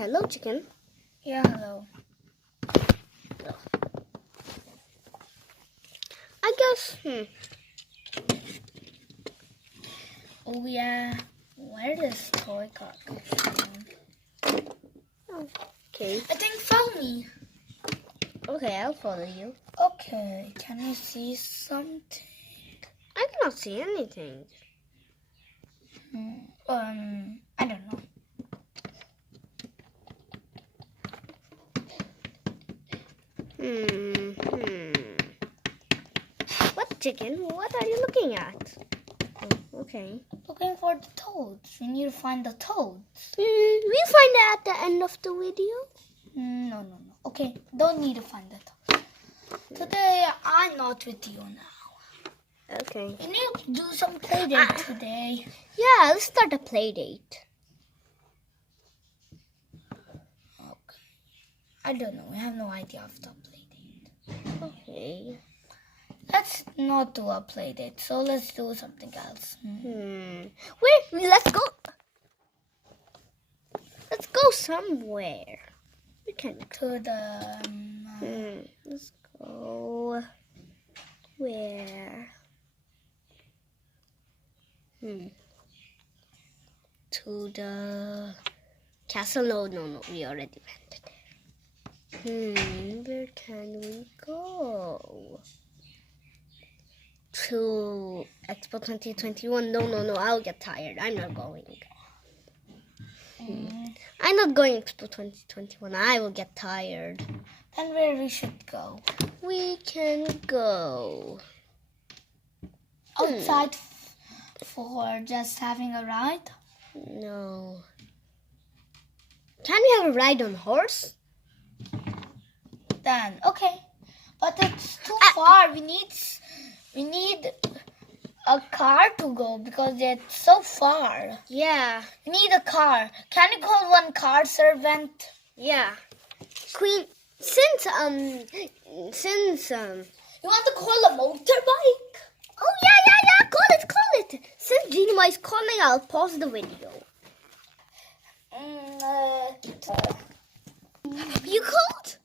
hello, chicken. Yeah, hello. I guess, Oh yeah, where does toy car come from? Okay. I think follow me. Okay, I'll follow you. Okay, can you see something? I cannot see anything. I don't know. What, chicken? What are you looking at? Oh, okay. Looking for the toads. We need to find the toads. We'll find it at the end of the video. No. Okay, don't need to find the toads. Today, I'm not with you now. Okay. We need to do some play date today. Yeah, let's start a play date. Okay. I don't know. We have no idea of the play date. Okay. Let's not do a play date. So let's do something else. Wait, let's go. Let's go somewhere. We can. To the... Let's go. Where? To the castle. No. We already went there. Where can we go? To Expo 2021. No. I'll get tired. I'm not going. I'm not going Expo 2021. I will get tired. Then where we should go? We can go Outside for just having a ride? No. Can we have a ride on horse? Then okay. But it's too far. We need a car to go because it's so far. Yeah. We need a car. Can you call one car servant? Yeah. Queen, since You want to call a motorbike? oh yeah, call it. Since Genema is calling, I'll pause the video. You called?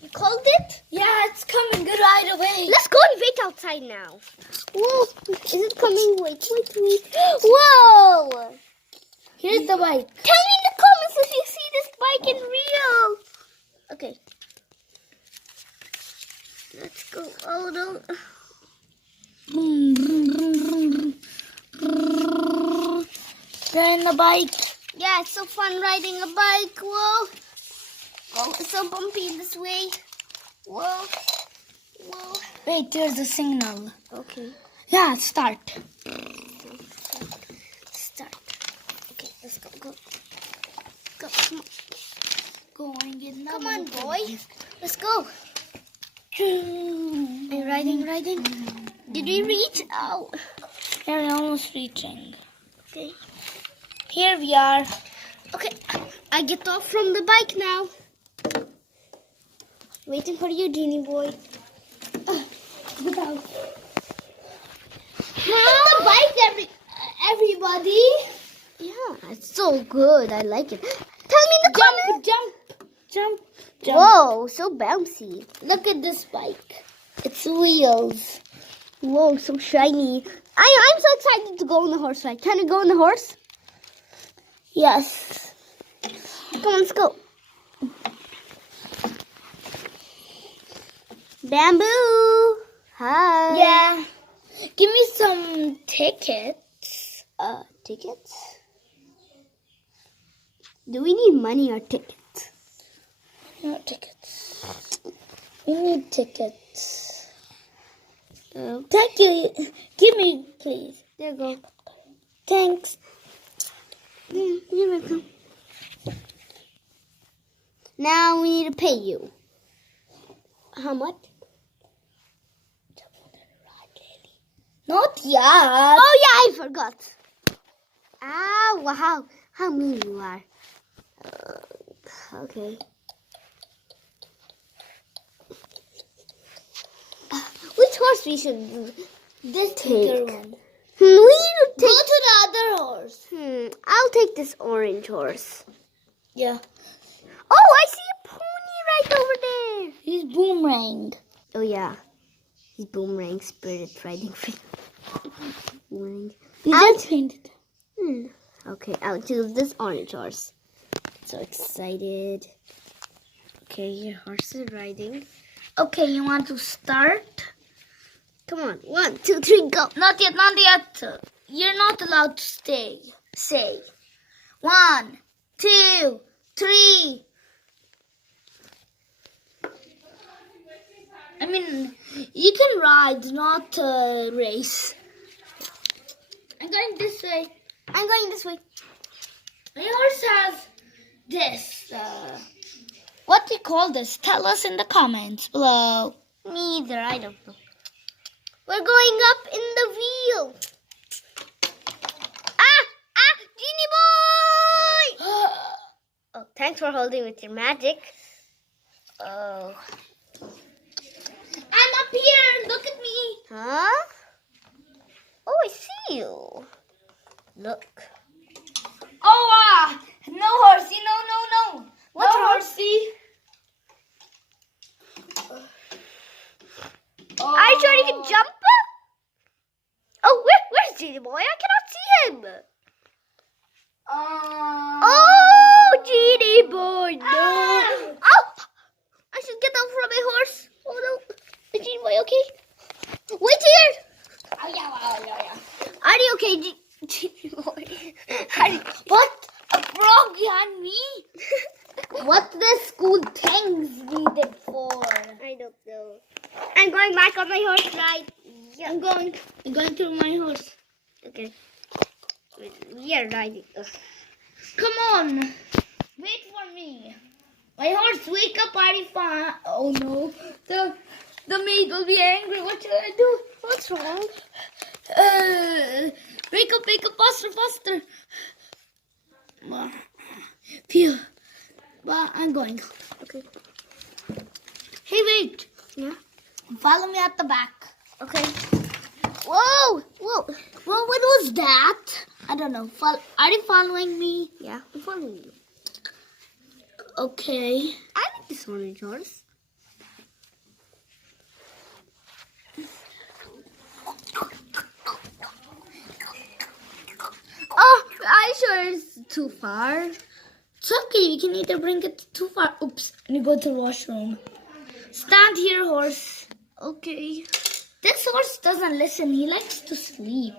You called it? Yeah, it's coming right away. Let's go and wait outside now. Whoa, is it coming? Wait. Whoa! Here's the bike. Tell me in the comments if you see this bike in real. Okay. Let's go. Oh no. Riding the bike. Yeah, it's so fun riding a bike. Whoa. Oh, it's so bumpy this way. Whoa. Wait, there's a signal. Okay. Yeah, start. Start. Okay, let's go. Go, come on. Going in. Come on, boy. Let's go. Are you riding? Did we reach? Oh. We're almost reaching. Okay. Here we are. Okay, I get off from the bike now. Waiting for you, Genie boy. Get out. The bike, everybody. Yeah, it's so good. I like it. Tell me in the comments. Jump. Whoa, so bouncy. Look at this bike. It's wheels. Whoa, so shiny. I'm so excited to go on the horse ride. Can we go on the horse? Yes. Come on, let's go. Bamboo. Hi. Yeah. Give me some tickets. Tickets? Do we need money or tickets? No tickets. We need tickets. Thank you. Give me, please. There you go. Thanks. You're welcome. Now we need to pay you. How much? Not yet. Oh yeah, I forgot. Ah, wow. How mean you are. Okay. Which horse we should This take? bigger one. We need to Go take. to the other horse. I'll take this orange horse. Yeah. Oh, I see a pony right over there. He's Boomerang. Oh yeah, he's Boomerang Spirit riding. Boomerang. He's I'll just painted. Okay, I'll choose this orange horse. So excited. Okay, your horse is riding. Okay, you want to start? Come on, 1, 2, 3, go. Not yet, not yet. You're not allowed to stay. Say. 1, 2, 3. I mean, you can ride, not race. I'm going this way. I'm going this way. My horse has this. What do you call this? Tell us in the comments below. Neither, I don't know. We're going up in the wheel. Genie boy! Oh, thanks for holding with your magic. Oh. I'm up here. Look at me. Huh? Oh, I see you. Look. Oh, no horsey. No. What's no wrong? horsey? Are you sure you can jump? Oh, where's Genie boy? I cannot see him. Oh, Genie boy, no. Oh, I should get down from my horse. Oh, no. Is Genie boy okay? Wait here. Oh, yeah. Are you okay, Genie boy? What? A frog behind me? What the school thanks me did for? I don't know. I'm going back on my horse ride. Yeah. I'm going to my horse. Okay. We are riding. Ugh. Come on. Wait for me. My horse, wake up, Arifan. Oh no. The maid will be angry. What should I do? What's wrong? Wake up, faster. Phew. But I'm going. Okay. Hey, wait. Yeah. Follow me at the back. Okay. Whoa. Well, what was that? I don't know. Are you following me? Yeah, I'm following you. Okay. I like this orange horse. Oh, are you sure it's too far? It's okay. We can either bring it too far. Oops. Let me go to the washroom. Stand here, horse. Okay. This horse doesn't listen. He likes to sleep.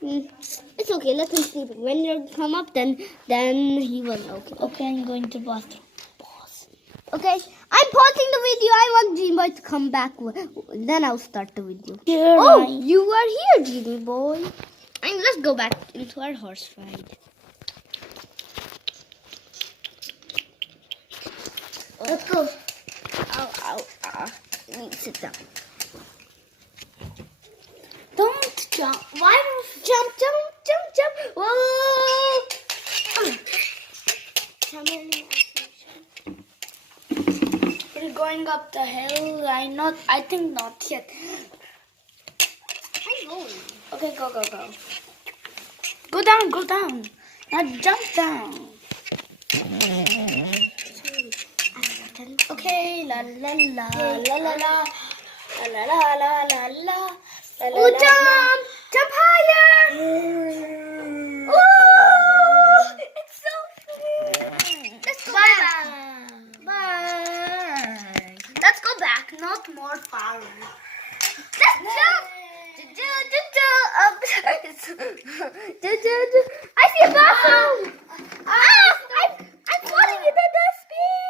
It's okay. Let him sleep. When you come up, then he will. Okay. Okay, I'm going to the bathroom. Pause. Okay. I'm pausing the video. I want Genie Boy to come back. Then I'll start the video. Here Oh, I- you are here, Genie Boy. And let's go back into our horse ride. Let's go. Ow. Let me sit down. Don't jump. Why Jump. Whoa! We're going up the hill. I think not yet. I'm going. Okay, go. Go down. Now jump down. Okay, la la la la la la la la la la la. Oh, jump higher! Oh, it's so fun. Let's go back. Bye. Let's go back, not more far. Let's jump. I see a bathroom. I'm falling into the speed.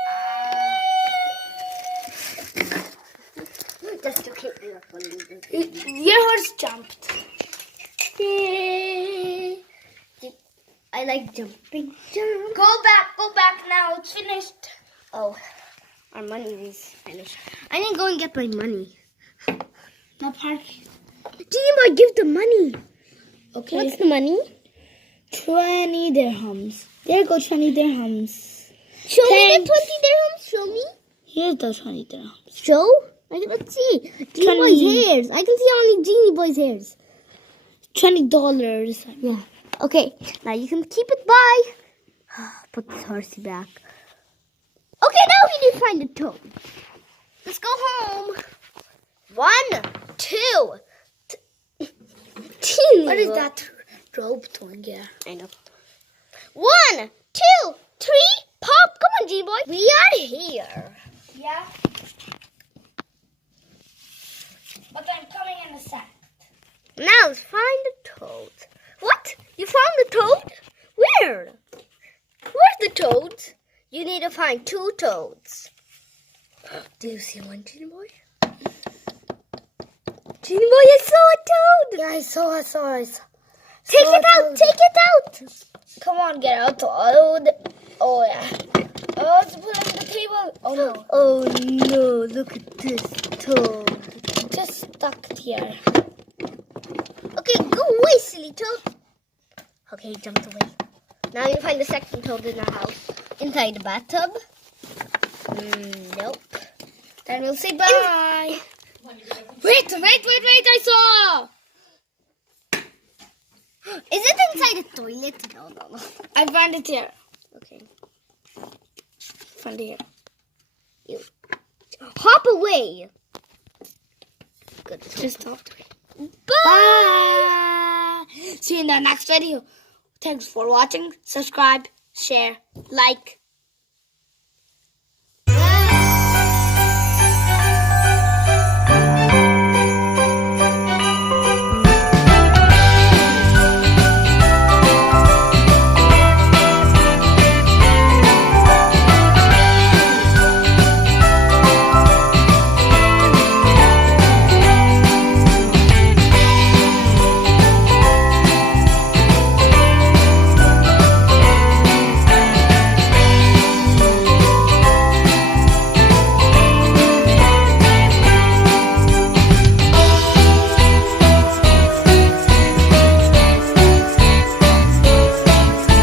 Just okay. I'm not falling into Your horse jumped. Yay. I like jumping. Jump. Go back now. It's finished. Oh, our money is finished. I need to go and get my money. Now park. Genie Boy, give the money. Okay. What's the money? 20 dirhams. There go 20 dirhams. Show me Thanks. the 20 dirhams. Show me. Here's the 20 dirhams. Show? Let's see. Genie Boy's hairs. I can see only Genie Boy's hairs. $20. Yeah. Okay. Now you can keep it by. Put this horsey back. Okay, now we need to find the toad. Let's go home. 1, 2. Teeny. What is that rope doing here? I know. 1, 2, 3. Pop. Come on, G-Boy. We are here. Yeah. But I'm coming in a sec. Now let's find the toad. What? You found the toad? Where? Where's the toad? You need to find 2 toads. Do you see one, Genie Boy? Genie Boy, I saw a toad. Yeah, I saw. Take it out. Take it out. Come on, get out, toad. Oh, yeah. Oh, it's put on the table. Oh, no. Oh no, look at this toad. Just stuck here. Okay, go away, silly toad. Okay, he jumped away. Now you find the second toad in our house. Inside the bathtub. Nope. Then we'll say bye. Wait, I saw. Is it inside the toilet? No. I found it here. Okay. Found it here. Hop away. Good. Just stopped. Bye. Bye. See you in the next video. Thanks for watching. Subscribe, share, like.